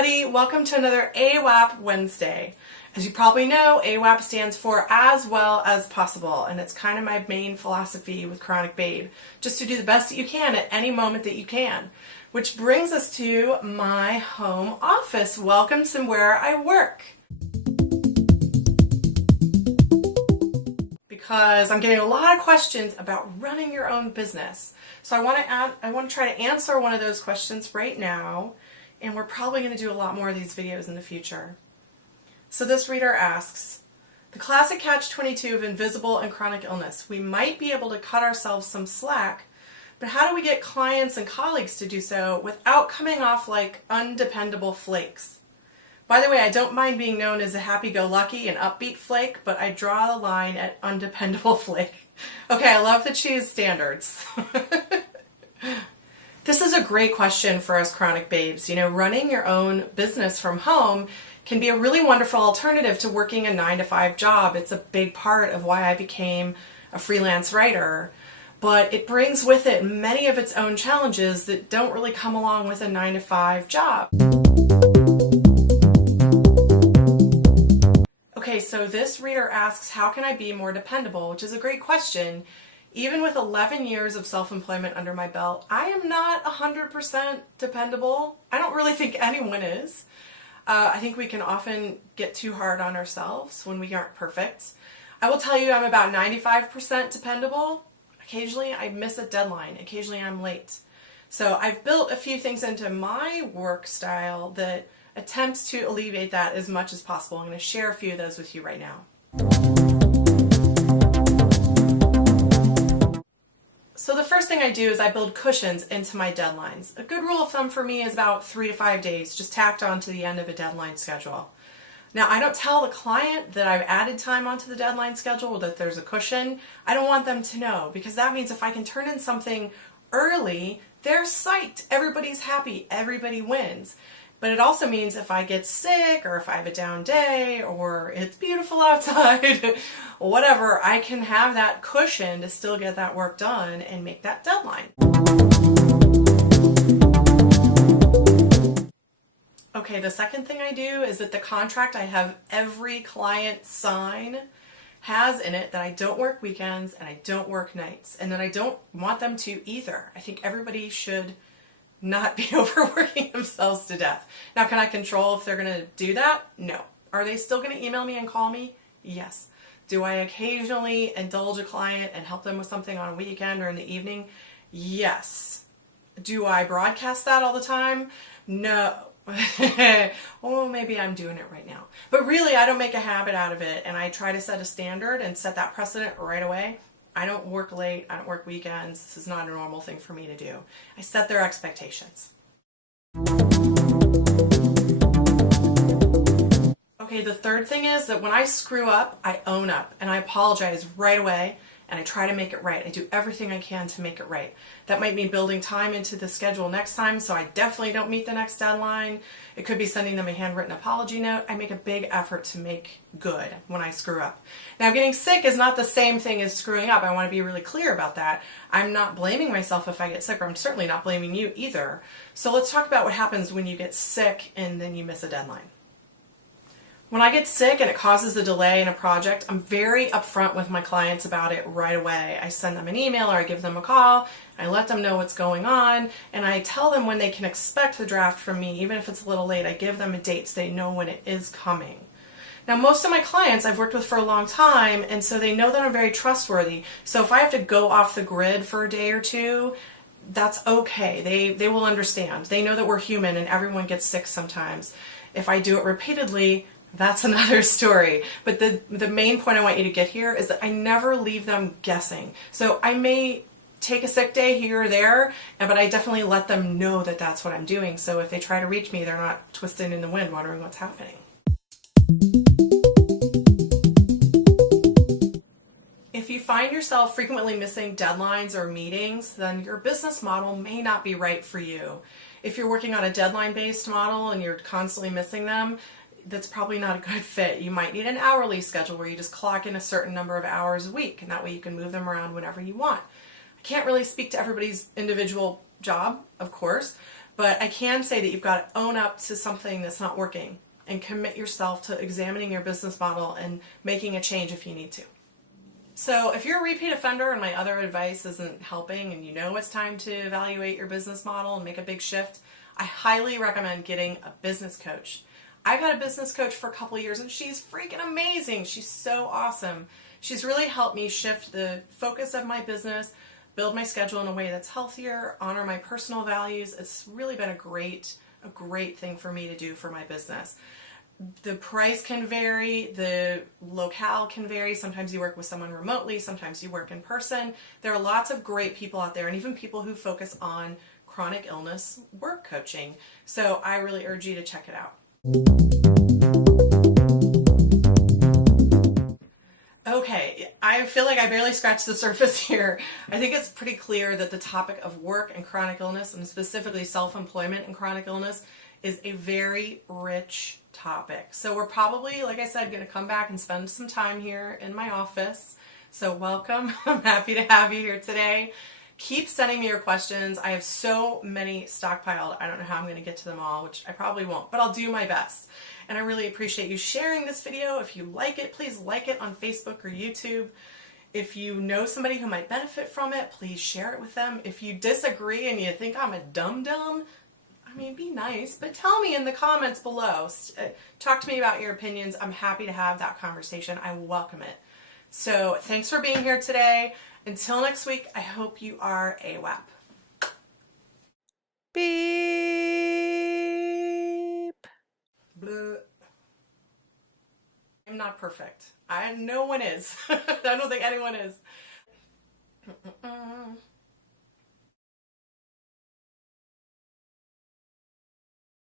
everybody, welcome to another AWAP Wednesday. As you probably know, AWAP stands for as well as possible, and it's kind of my main philosophy with Chronic Babe, just to do the best that you can at any moment that you can. Which brings us to my home office. Welcome to where I work. Because I'm getting a lot of questions about running your own business. So I want to try to answer one of those questions right now, and we're probably going to do a lot more of these videos in the future. So this reader asks, the classic catch-22 of invisible and chronic illness. We might be able to cut ourselves some slack, but how do we get clients and colleagues to do so without coming off like undependable flakes? By the way, I don't mind being known as a happy-go-lucky and upbeat flake, but I draw the line at undependable flake. Okay, I love that she has standards. This is a great question for us chronic babes. You know, running your own business from home can be a really wonderful alternative to working a 9-to-5 job. It's a big part of why I became a freelance writer. But it brings with it many of its own challenges that don't really come along with a 9-to-5 job. Okay, so this reader asks, how can I be more dependable? Which is a great question. Even with 11 years of self-employment under my belt, I am not 100% dependable. I don't really think anyone is. I think we can often get too hard on ourselves when we aren't perfect. I will tell you I'm about 95% dependable. Occasionally I miss a deadline. Occasionally I'm late. So I've built a few things into my work style that attempts to alleviate that as much as possible. I'm going to share a few of those with you right now. So the first thing I do is I build cushions into my deadlines. A good rule of thumb for me is about 3 to 5 days, just tacked on to the end of a deadline schedule. Now, I don't tell the client that I've added time onto the deadline schedule or that there's a cushion. I don't want them to know, because that means if I can turn in something early, they're psyched. Everybody's happy. Everybody wins. But it also means if I get sick or if I have a down day or it's beautiful outside, whatever, I can have that cushion to still get that work done and make that deadline. Okay, the second thing I do is that the contract I have every client sign has in it that I don't work weekends and I don't work nights, and that I don't want them to either. I think everybody should not be overworking themselves to death. Now, can I control if they're going to do that? No. Are they still going to email me and call me? Yes. Do I occasionally indulge a client and help them with something on a weekend or in the evening? Yes. Do I broadcast that all the time? No. Oh, maybe I'm doing it right now. But really, I don't make a habit out of it, and I try to set a standard and set that precedent right away. I don't work late, I don't work weekends. This is not a normal thing for me to do. I set their expectations. Okay, the third thing is that when I screw up, I own up and I apologize right away, and I try to make it right. I do everything I can to make it right. That might mean building time into the schedule next time so I definitely don't meet the next deadline. It could be sending them a handwritten apology note. I make a big effort to make good when I screw up. Now, getting sick is not the same thing as screwing up. I want to be really clear about that. I'm not blaming myself if I get sick, or I'm certainly not blaming you either. So let's talk about what happens when you get sick and then you miss a deadline. When I get sick and it causes a delay in a project, I'm very upfront with my clients about it right away. I send them an email or I give them a call. I let them know what's going on, and I tell them when they can expect the draft from me. Even if it's a little late, I give them a date so they know when it is coming. Now, most of my clients I've worked with for a long time, and so they know that I'm very trustworthy. So if I have to go off the grid for a day or two, that's okay. They will understand. They know that we're human and everyone gets sick sometimes. If I do it repeatedly, that's another story. But the main point I want you to get here is that I never leave them guessing. So I may take a sick day here or there, but I definitely let them know that that's what I'm doing. So if they try to reach me, they're not twisting in the wind wondering what's happening. If you find yourself frequently missing deadlines or meetings, then your business model may not be right for you. If you're working on a deadline-based model and you're constantly missing them, that's probably not a good fit. You might need an hourly schedule where you just clock in a certain number of hours a week, and that way you can move them around whenever you want. I can't really speak to everybody's individual job, of course, But I can say that you've got to own up to something that's not working and commit yourself to examining your business model and making a change if you need to. So if you're a repeat offender and my other advice isn't helping and you know it's time to evaluate your business model and make a big shift, I highly recommend getting a business coach. I've had a business coach for a couple of years and she's freaking amazing. She's so awesome. She's really helped me shift the focus of my business, build my schedule in a way that's healthier, honor my personal values. It's really been a great thing for me to do for my business. The price can vary, the locale can vary. Sometimes you work with someone remotely, sometimes you work in person. There are lots of great people out there, and even people who focus on chronic illness work coaching. So I really urge you to check it out. Okay, I feel like I barely scratched the surface here. I think it's pretty clear that the topic of work and chronic illness, and specifically self-employment and chronic illness, is a very rich topic. So we're probably, like I said, going to come back and spend some time here in my office. So welcome. I'm happy to have you here today. Keep sending me your questions. I have so many stockpiled. I don't know how I'm going to get to them all, which I probably won't, but I'll do my best. And I really appreciate you sharing this video. If you like it, please like it on Facebook or YouTube. If you know somebody who might benefit from it, please share it with them. If you disagree and you think I'm a dum-dum, I mean, be nice, but tell me in the comments below. Talk to me about your opinions. I'm happy to have that conversation. I welcome it. So thanks for being here today. Until next week, I hope you are AWAP. Beep. Blah. I'm not perfect. No one is. I don't think anyone is.